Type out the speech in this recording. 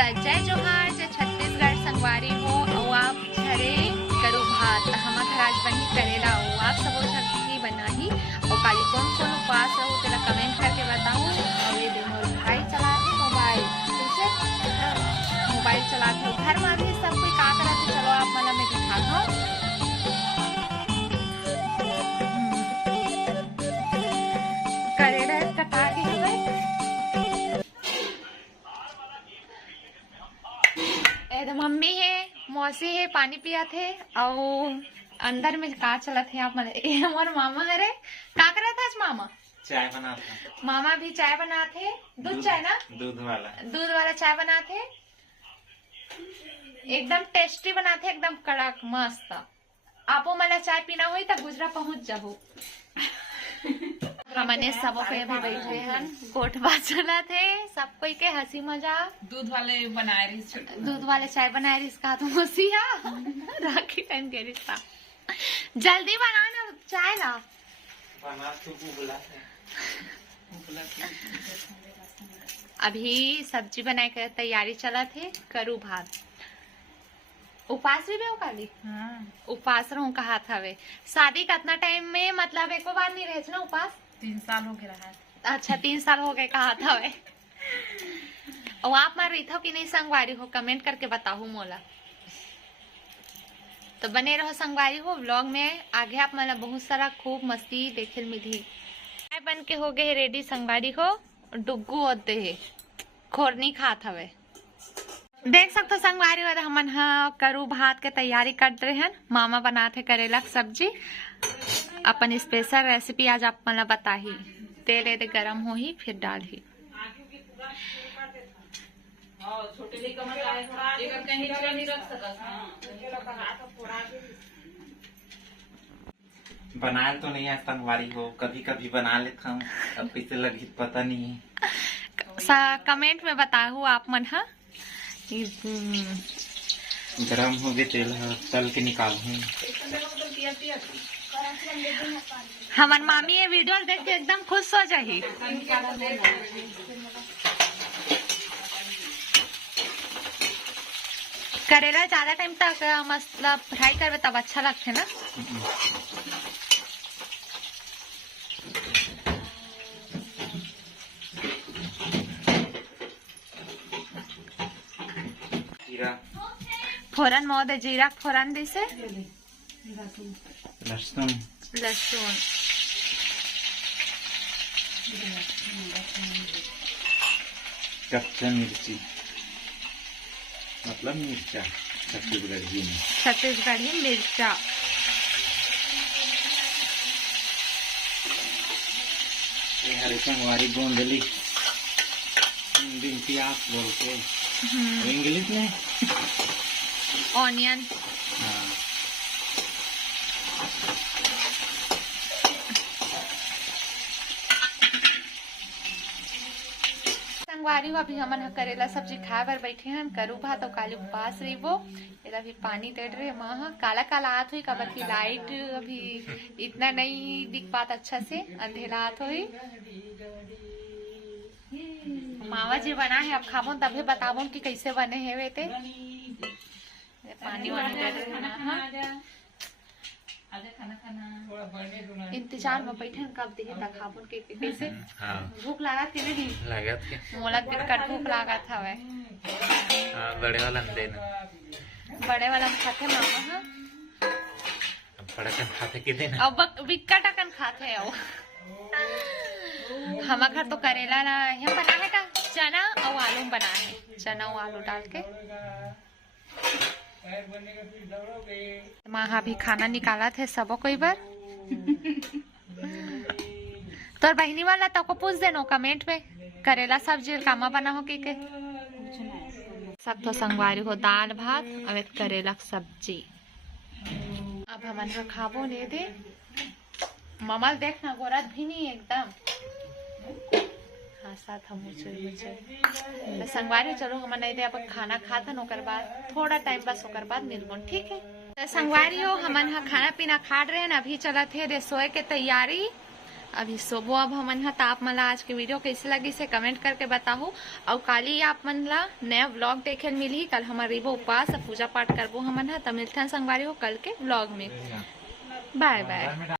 जय जोहार, जय छत्तीसगढ़ संगवारी हो और आप घरे करू भात हम घर आज बनी करेला हो आप सब छत्ती बना ही और काली कौन कौन उपवास रहो तेरा कमेंट करके बताओ। और ये देखो भाई चलाते मोबाइल, मोबाइल चलाते हो घर में भी सब कोई का करते, चलो आप मतलब मैं दिखाता हूँ। करेला कटा के मम्मी है मौसी है पानी पिया थे और अंदर में का चला थे आप मने हमारे मामा है रे का करा था आज मामा चाय बनाते। मामा भी चाय बनाते, दूध चाय ना दूध वाला चाय बनाते, एकदम टेस्टी बनाते, एकदम कड़क मस्त। आपो मला चाय पीना हुई तो गुजरा पहुंच जाओ। हमने सब पे भी बैठे हैं गोठवा चला थे सब कोई के हंसी मजाक। दूध वाले बनाए रही, दूध वाले चाय बनाए रही इसका तो मसीहा राखी पहन के रिश्ता जल्दी बना ना चाय ला बना तो बुला अभी सब्जी बनाए कर तैयारी चला थे करू भात। उपास भी बेहो काली उपास रहूं कहा था वे शादी कितना टाइम में मतलब एको बार नहीं रहे ना उपास 3 साल हो गया है। अच्छा 3 साल हो गए कहा था वे। और आप मार रही था कि नहीं संगवारी हो कमेंट करके बताओ मोला। तो बने रहो संगवारी हो व्लॉग में आगे आप मतलब बहुत सारा खूब मस्ती देखे मिली। चाय बन के हो गए रेडी संगवारी हो डुग्गू होते है खोरनी खात हवे देख सकते संगवारी हो हमन हाँ करू भात के तैयारी कर रहे हैं। मामा बनाते करेला सब्जी अपन स्पेशल रेसिपी आज आप मतलब बता ही तेल एदे गरम हो ही फिर डाल ही बनाए तो नहीं है संगवारी हो कभी कभी बना लेता हूँ अब कैसे लगी पता नहीं है। कमेंट में बताओ आप मन हाँ गरम हो गए तेल तल के निकाल हमार मामी ये वीडियो देख के एकदम खुश हो जाही। करेला ज्यादा टाइम तक मतलब फ्राई करवे तब अच्छा लगते ना। फोरन मोदे जीरा फोरन दिसे लहसुन कच्चा मिर्ची मतलब मिर्चा छत्तीसगढ़ी मिर्चा हरी संगवारी गोंदली हिंदी प्याज बोलते इंग्लिश में ऑनियन संगवारी हो अभी हमन करेला सब्जी खाए बर बैठे हैं करू भात और काली उपास रही वो अभी पानी दे रहे माँ काला काला आत हुई काबर की लाइट अभी इतना नहीं दिख पाता अच्छा से अंधेरा आत हुई। मामा जी बना है अब खाबो तभी बताबो कि कैसे बने है वे ते पानी वानी दे रहे इंतजार में बैठे कब दिखे खाबो के कैसे भूख लगा थी नहीं लागत के मोला बिकट भूख लगा था वे बड़े वाला खाते मामा हाँ बड़ा कन खाते के दिन अब बिकट अकन खाते है हमारे घर तो करेला ना यहाँ बना है का चना और आलू बना है चना और आलू डाल के माँ भी खाना निकाला थे सबो कोई बार तो बहनी वाला तो को पूछ देनो कमेंट में करेला सब्जी कामा बना हो के सब तो संगवारी हो दाल भात और करेला सब्जी। अब हमन खाबो ले दे ममल देखना गोरत भी नहीं एकदम हाँ साथ हम संगवारी चलो हम नहीं दे अब खाना खाता ओकर बाद थोड़ा टाइम बस ओकर बाद मिलबो ठीक है। तो संगवारी हो हमन खाना पीना खा रहे हैं अभी चला थे रसोई के तैयारी अभी सोबो अब हमन हा। आप मला आज के वीडियो कैसे लगी से कमेंट करके बताओ। और काली आप मन ला नया व्लॉग देखे मिली। कल हमारे वो उपवास पूजा पाठ करबो हमन हा। तब मिलते हैं संगवारी हो कल के व्लॉग में। Bye bye.